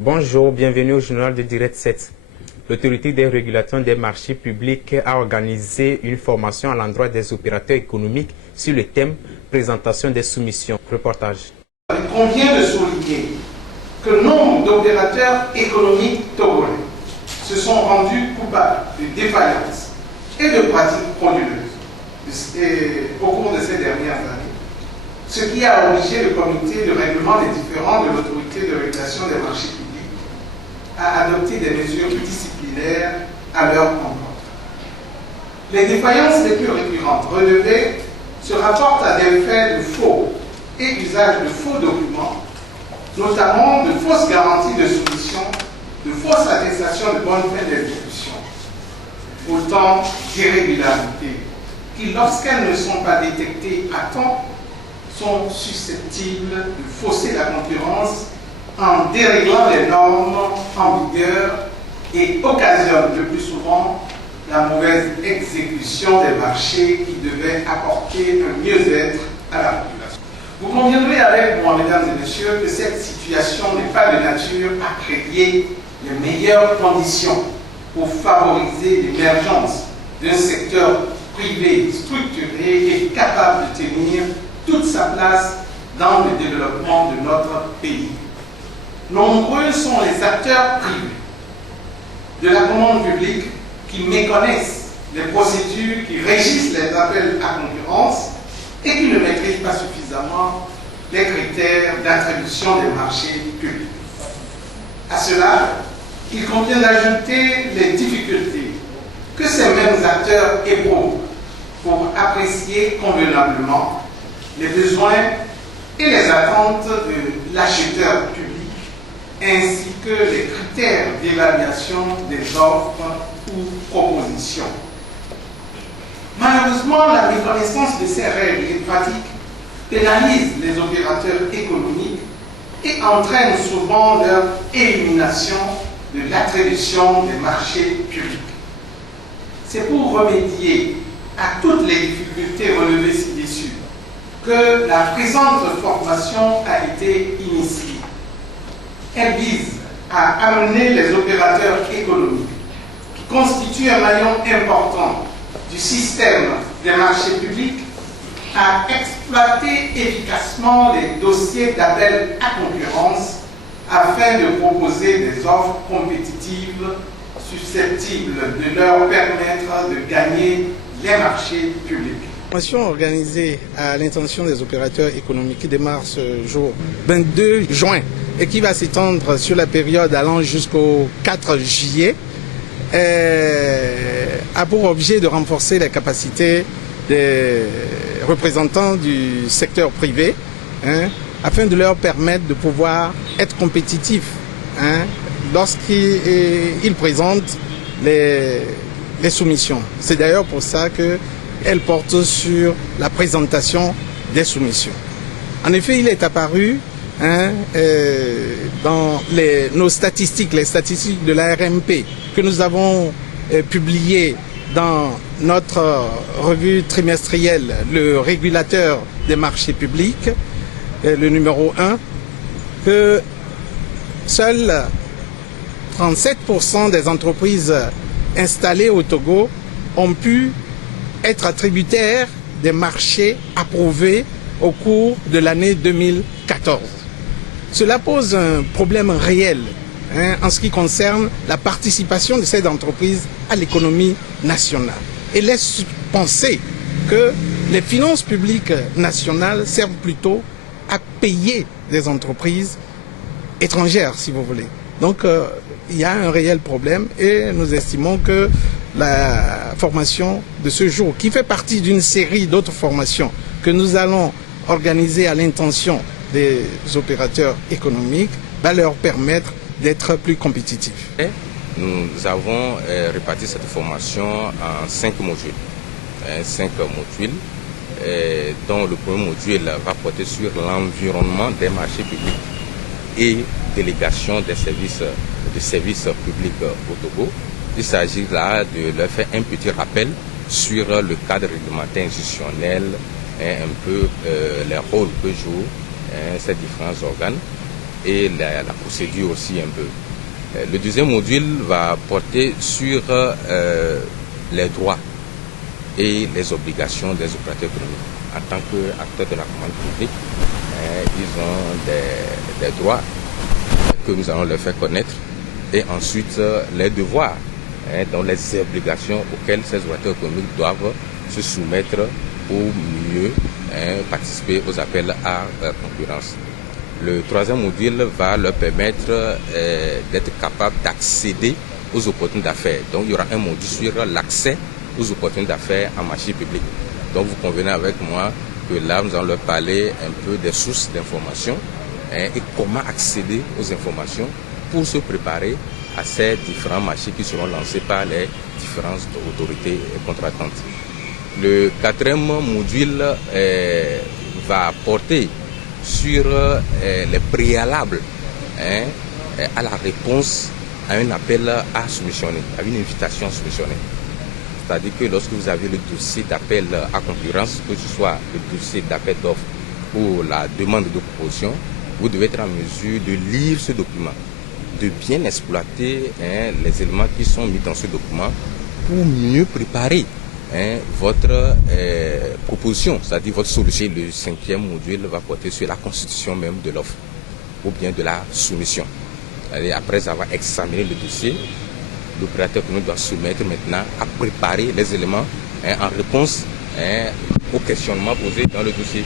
Bonjour, bienvenue au journal de Direct 7. L'autorité des régulateurs des marchés publics a organisé une formation à l'endroit des opérateurs économiques sur le thème présentation des soumissions. Reportage. Il convient de souligner que nombre d'opérateurs économiques togolais se sont rendus coupables de défaillances et de pratiques frauduleuses au cours de ces dernières années, ce qui a obligé le comité de règlement des différends de l'autorité de régulation des marchés publics à adopter des mesures disciplinaires à leur encontre. Les défaillances les plus récurrentes relevées se rapportent à des faits de faux et usage de faux documents, notamment de fausses garanties de soumission, de fausses attestations de bonne fin d'exécution. Autant d'irrégularités qui, lorsqu'elles ne sont pas détectées à temps, sont susceptibles de fausser la concurrence en déréglant les normes en vigueur et occasionnent le plus souvent la mauvaise exécution des marchés qui devaient apporter un mieux-être à la population. Vous conviendrez avec moi, mesdames et messieurs, que cette situation n'est pas de nature à créer les meilleures conditions pour favoriser l'émergence d'un secteur privé structuré et capable de tenir toute sa place dans le développement de notre pays. Nombreux sont les acteurs privés de la commande publique qui méconnaissent les procédures qui régissent les appels à concurrence et qui ne maîtrisent pas suffisamment les critères d'attribution des marchés publics. À cela, il convient d'ajouter les difficultés que ces mêmes acteurs éprouvent pour apprécier convenablement les besoins et les attentes de l'acheteur public, ainsi que les critères d'évaluation des offres ou propositions. Malheureusement, la méconnaissance de ces règles et pratiques pénalise les opérateurs économiques et entraîne souvent leur élimination de l'attribution des marchés publics. C'est pour remédier à toutes les difficultés relevées ci-dessus que la présente formation a été initiée. Elle vise à amener les opérateurs économiques, qui constituent un maillon important du système des marchés publics, à exploiter efficacement les dossiers d'appel à concurrence afin de proposer des offres compétitives susceptibles de leur permettre de gagner les marchés publics. La formation organisée à l'intention des opérateurs économiques qui démarre ce jour 22 juin et qui va s'étendre sur la période allant jusqu'au 4 juillet a pour objet de renforcer les capacités des représentants du secteur privé afin de leur permettre de pouvoir être compétitifs lorsqu'ils présentent les soumissions. C'est d'ailleurs pour ça qu'elle porte sur la présentation des soumissions. En effet, il est apparu dans nos statistiques, les statistiques de l'ARMP que nous avons publiées dans notre revue trimestrielle, le régulateur des marchés publics, le numéro 1, que seuls 37% des entreprises installées au Togo ont pu être attributaires des marchés approuvés au cours de l'année 2014. Cela pose un problème réel en ce qui concerne la participation de ces entreprises à l'économie nationale et laisse penser que les finances publiques nationales servent plutôt à payer des entreprises étrangères, si vous voulez. Donc, il y a un réel problème et nous estimons que la formation de ce jour, qui fait partie d'une série d'autres formations que nous allons organiser à l'intention des opérateurs économiques, va leur permettre d'être plus compétitifs. Nous avons réparti cette formation en 5 modules. 5 modules, dont le premier module va porter sur l'environnement des marchés publics et délégation des services publics au Togo. Il s'agit là de leur faire un petit rappel sur le cadre réglementaire institutionnel, un peu les rôles que jouent ces différents organes. et la procédure aussi un peu. Le deuxième module va porter sur les droits et les obligations des opérateurs économiques. En tant qu'acteurs de la commande publique, ils ont des droits que nous allons leur faire connaître et ensuite les devoirs, donc les obligations auxquelles ces opérateurs économiques doivent se soumettre au mieux, participer aux appels à concurrence. Le troisième module va leur permettre d'être capables d'accéder aux opportunités d'affaires. Donc il y aura un module sur l'accès aux opportunités d'affaires en marché public. Donc vous convenez avec moi que là nous allons leur parler un peu des sources d'informations et comment accéder aux informations pour se préparer à ces différents marchés qui seront lancés par les différentes autorités contractantes. Le quatrième module va porter sur les préalables à la réponse à un appel à soumissionner, à une invitation à soumissionner. C'est-à-dire que lorsque vous avez le dossier d'appel à concurrence, que ce soit le dossier d'appel d'offres ou la demande de proposition, vous devez être en mesure de lire ce document, de bien exploiter les éléments qui sont mis dans ce document pour mieux préparer votre proposition, c'est-à-dire votre solution. Le cinquième module va porter sur la constitution même de l'offre ou bien de la soumission. Après avoir examiné le dossier, l'opérateur économique doit soumettre maintenant à préparer les éléments en réponse aux questionnements posés dans le dossier.